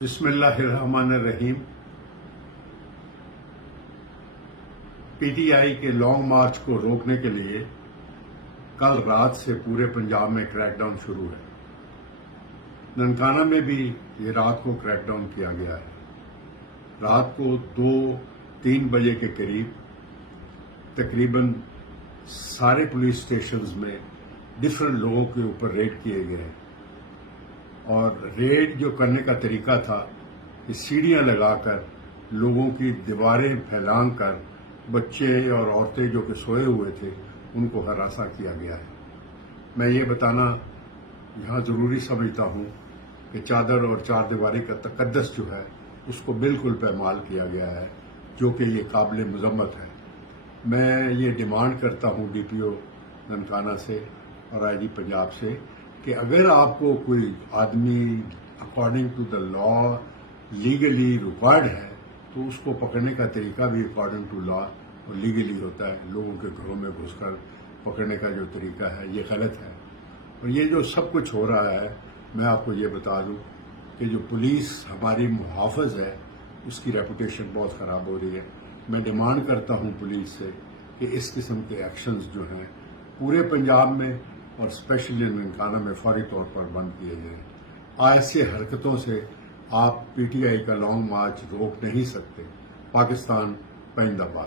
بسم اللہ الرحمن الرحیم۔ پی ٹی آئی کے لانگ مارچ کو روکنے کے لیے کل رات سے پورے پنجاب میں کریک ڈاؤن شروع ہے۔ ننکانہ میں بھی یہ رات کو کریک ڈاؤن کیا گیا ہے۔ رات کو 2-3 بجے کے قریب تقریباً سارے پولیس اسٹیشنز میں ڈفرنٹ لوگوں کے اوپر ریڈ کیے گئے ہیں، اور ریڈ جو کرنے کا طریقہ تھا کہ سیڑھیاں لگا کر لوگوں کی دیواریں پھیلان کر بچے اور عورتیں جو کہ سوئے ہوئے تھے ان کو ہراساں کیا گیا ہے۔ میں یہ بتانا یہاں ضروری سمجھتا ہوں کہ چادر اور چار دیواری کا تقدس جو ہے اس کو بالکل پامال کیا گیا ہے، جو کہ یہ قابل مذمت ہے۔ میں یہ ڈیمانڈ کرتا ہوں ڈی پی او ننکانہ سے اور آئی جی پنجاب سے کہ اگر آپ کو کوئی آدمی according to the law legally required ہے تو اس کو پکڑنے کا طریقہ بھی اکارڈنگ ٹو لا اور لیگلی ہوتا ہے۔ لوگوں کے گھروں میں گھس کر پکڑنے کا جو طریقہ ہے یہ غلط ہے، اور یہ جو سب کچھ ہو رہا ہے میں آپ کو یہ بتا دوں کہ جو پولیس ہماری محافظ ہے اس کی ریپوٹیشن بہت خراب ہو رہی ہے۔ میں ڈیمانڈ کرتا ہوں پولیس سے کہ اس قسم کے ایکشنز جو ہیں پورے پنجاب میں اور اسپیشلی ننکانہ میں فوری طور پر بند کیے جائیں۔ ایسے حرکتوں سے آپ پی ٹی آئی کا لانگ مارچ روک نہیں سکتے۔ پاکستان پائندہ باد۔